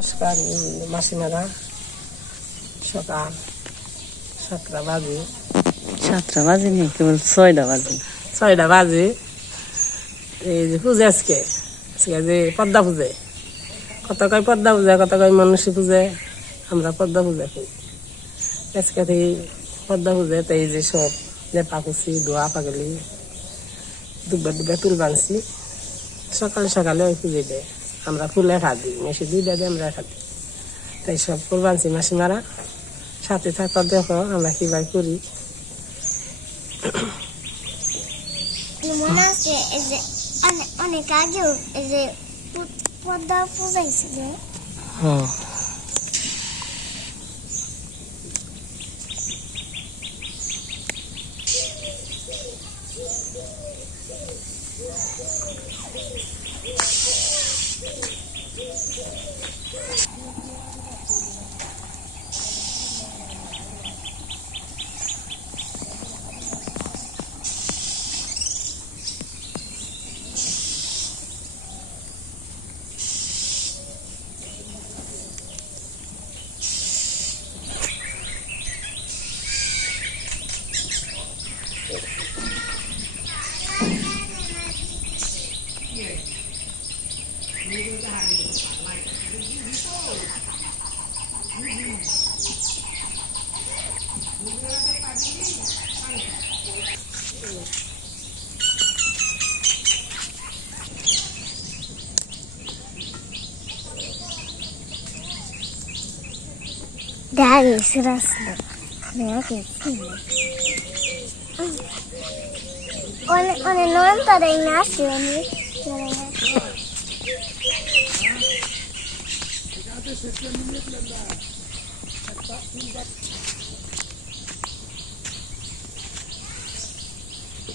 নমস্কার মাসিমারা সকাল সাতটা বাজে। সাতটা বাজেনি কেবল ছয়টা বাজে। ছয়টা বাজে। এই যে পুজো আজকে। আজকে যে পদ্মা পুজো। কত কয় পদ্মা পূজা কত কয় মনুষ্য পুজো। আমরা পদ্মা পূজা করি। আজকে থেকে পদ্মা পুজো এই যে সব লেপা কুচি দোয়া পাগলি দুবার দুবার তুল বানছি। সকালে সকালে ওই পুজো দেয় আমরা ফুলে খাদি মেশি দুইটা দিয়ে আমরা খাদি তাই সব ফুল মাসি মাসিমারা। সাথে থাকো দেখো আমরা কীভাবে করি। মনে আছে অনেক আগেও এই যে পদ্মা পূজাইছিল। হুম Daddy is wrestling. American team. One, one enorme da Ignacio, né? Obrigado, esse é o meu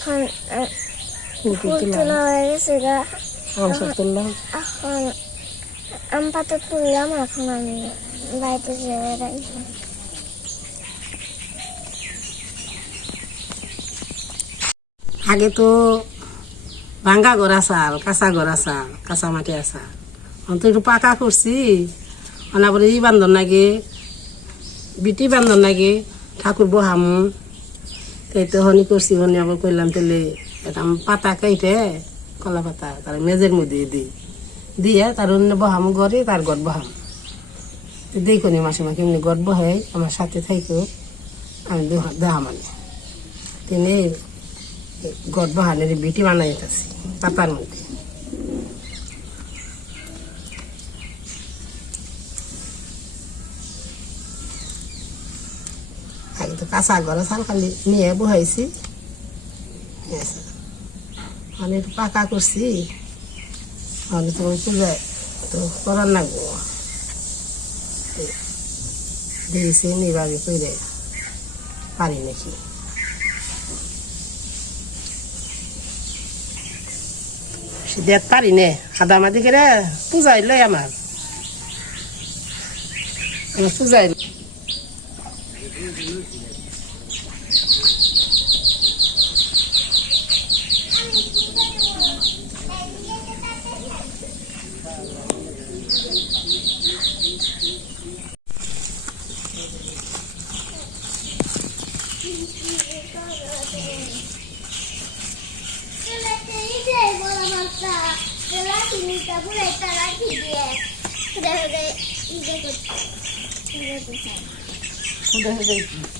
এখন ফুল তোলা হয়ে গেছে গা। আম সব তুললাম। এখন আম পাতা তুললাম এখন আমি বাড়িতে যেয়ে বেড়াই আগে তো ভাঙ্গা ঘর আসাল কাঁচা ঘর আসাল কাঁচা মাটি আসাল এখন তো একটু পাকা করছি। অনাপরে ই বান্ধন লাগে বিটি বান্ধন লাগে ঠাকুর বহামু। তাই তো হনি করছি, হনি আবার করলাম তাহলে এটা পাতা কেটে কলা পাতা তার মেজের মধ্যে দিই। দিয়ে তার অন্য বহাম ঘরে, তার ঘর বহাম। দিই কোনি মাসে মাকে এমনি গর্ব হয় আমার সাথে থাইকো, আমি দেহা মানে। তিনি গর্ব হানের বিটি বানাই আছে পাতার মধ্যে আগে তো কাঁচা চাল খালি নিয়ে বহাইছি। মানে একটু পাকা করছি। মানে তো পূজা তো করার লাগবো। দিয়েছি নিবাগে করে পারি নাকি? দেখ পারি নে। সাদা মাদি করে পূজাই লই আমার। Who the hell is this?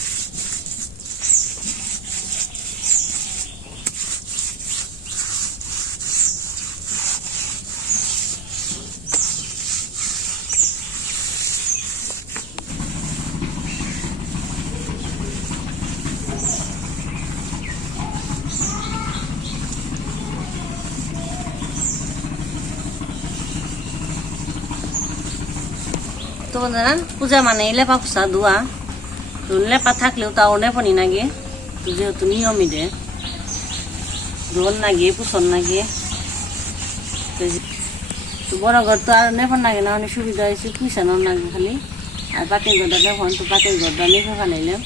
পূজাই বন্ধুরা পূজা মানে লেপা পোছা ধোয়া তো লেপা থাকলেও তাও নেপনি নাগে তো যেহেতু নিয়মই দে ধোন নাগে পুষন নাগে। তো তো বড় ঘর তো আর নেপন নাগে না, অনেক সুবিধা হয়েছে পুষানোর নাগে খালি। আর পাটের ঘরটা নেপন, তো পাটের ঘরটা নেপে ফেলাইলাম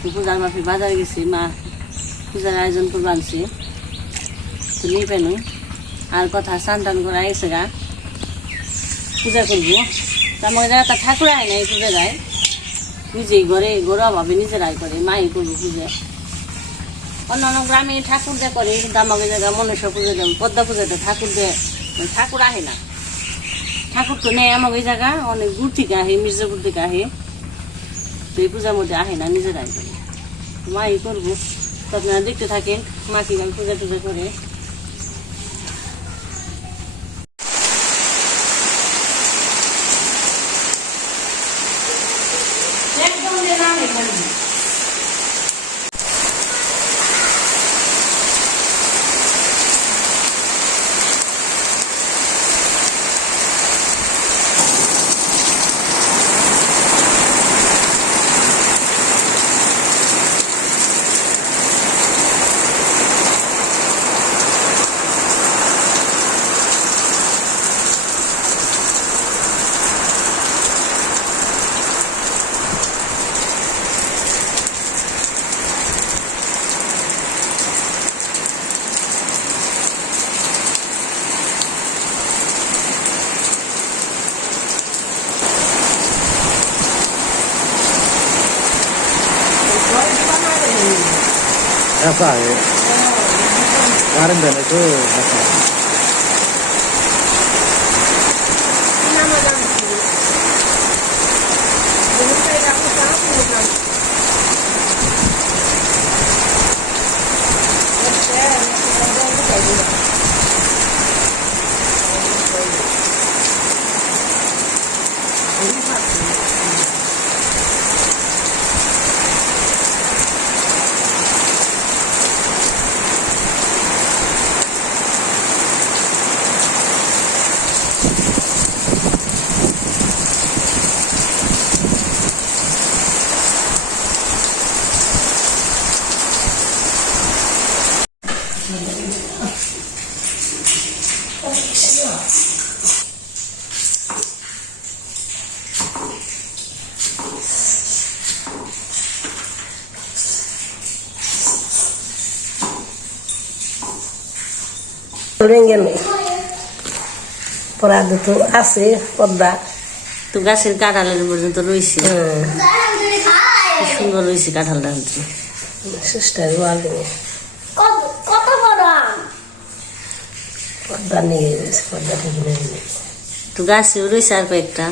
তো পূজার বাপি বাজার গেছি, মা পূজার আয়োজন করে আনছি। তো নিপে নই আর কথা স্নান টান করা এসে গা। পূজা করব। তার মধ্যে একটা ঠাকুর আয় নাই পূজা দেয় নিজেই ঘরে ঘরোয়াভাবে নিজেরাই করে, মাই করব পূজা অন্য অন্য গ্রামে ঠাকুর দেয় করে, কিন্তু আমাকে জায়গায় মনসা পুজো দেয়, পদ্মা পুজোতে ঠাকুর দেয় ঠাকুর আহে না। ঠাকুর তো নেই আমাকে এই জায়গা, অনেক দূর থেকে আহে, মির্জাপুর থেকে আহে। তো এই পূজার মধ্যে আহে না নিজেরাই করে। মাই করব তো আপনারা দেখতে থাকেন, মা কীভাবে পূজা টুজা করে। ऐसा है कारण देने को রেঙ্গে নেই। তো আছে পদ্মা। তো গাছের পর্যন্ত রয়েছে। সুন্দর রয়েছে কাঁঠালটা দিয়ে আর কয়েকটা।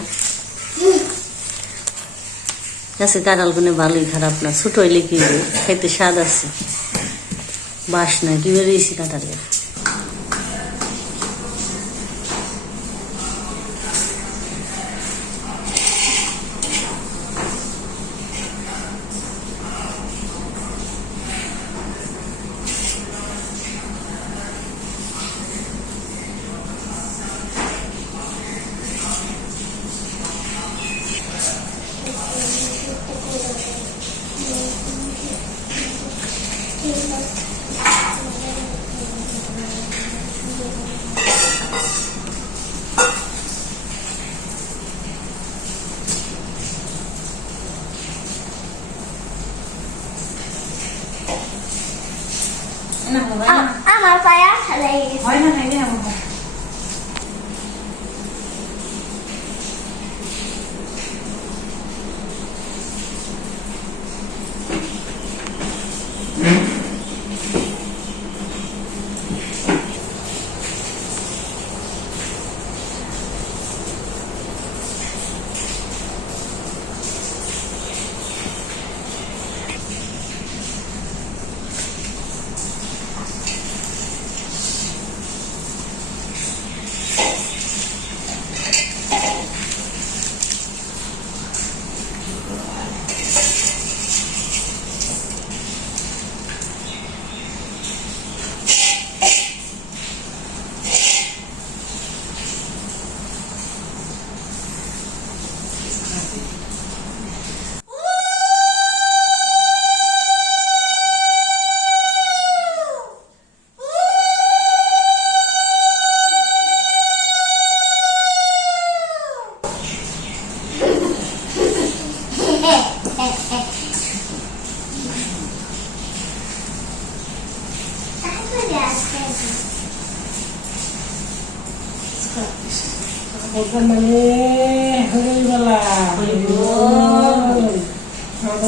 গাছের কাঁঠাল ভালোই খারাপ না ছোট হইলে কি খাইতে স্বাদ আছে। বাস না কি বেরিয়েছি কাঁঠালের? 아, 아 맞아요. 잘해. 와인은 되게 먹어. 응?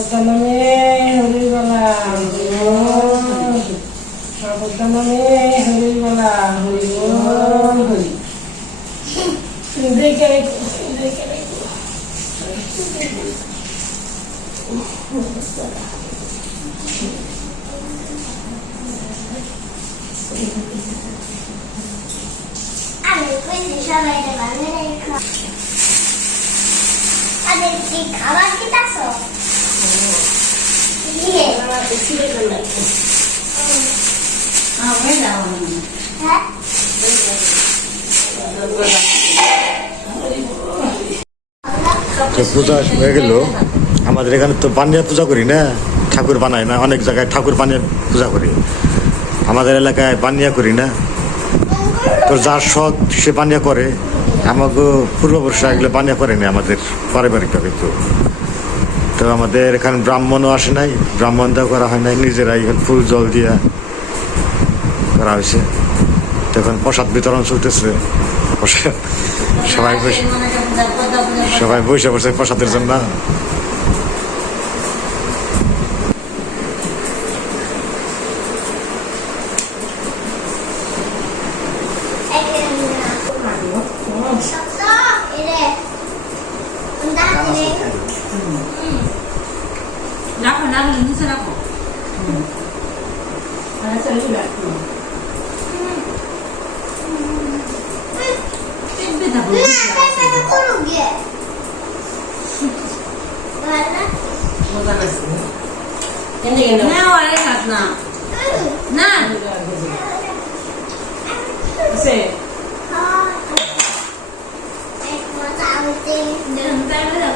সাবধান নামে হরিবালা। সাবধান হরি বল হরি দেখে দেখে কি খাবার কি পূজা হয়ে গেল। আমাদের এখানে তো পানিয়া পূজা করি না, ঠাকুর বানাই না, অনেক জায়গায় ঠাকুর পানিয়া পূজা করি। আমাদের এলাকায় পানিয়া করি না। তো যার শখ, সে পানিয়া করে। আমাকে পূর্ববর্ষে এগুলো পানিয়া করেনি আমাদের পারিবারিকভাবে কেউ তো আমাদের এখানে ব্রাহ্মণও আসে নাই। ব্রাহ্মণটাও করা হয় নাই, নিজেরাই ফুল জল দিয়ে করা হয়েছে। তো এখন প্রসাদ বিতরণ চলতেছে। সবাই বসে সবাই বসে বসে প্রসাদের জন্য। না কাকা করুক গে ভালো মজা লাগছে কেন কেন না ওরে খাস না না আছে এক মাথা আউতে তাই বলে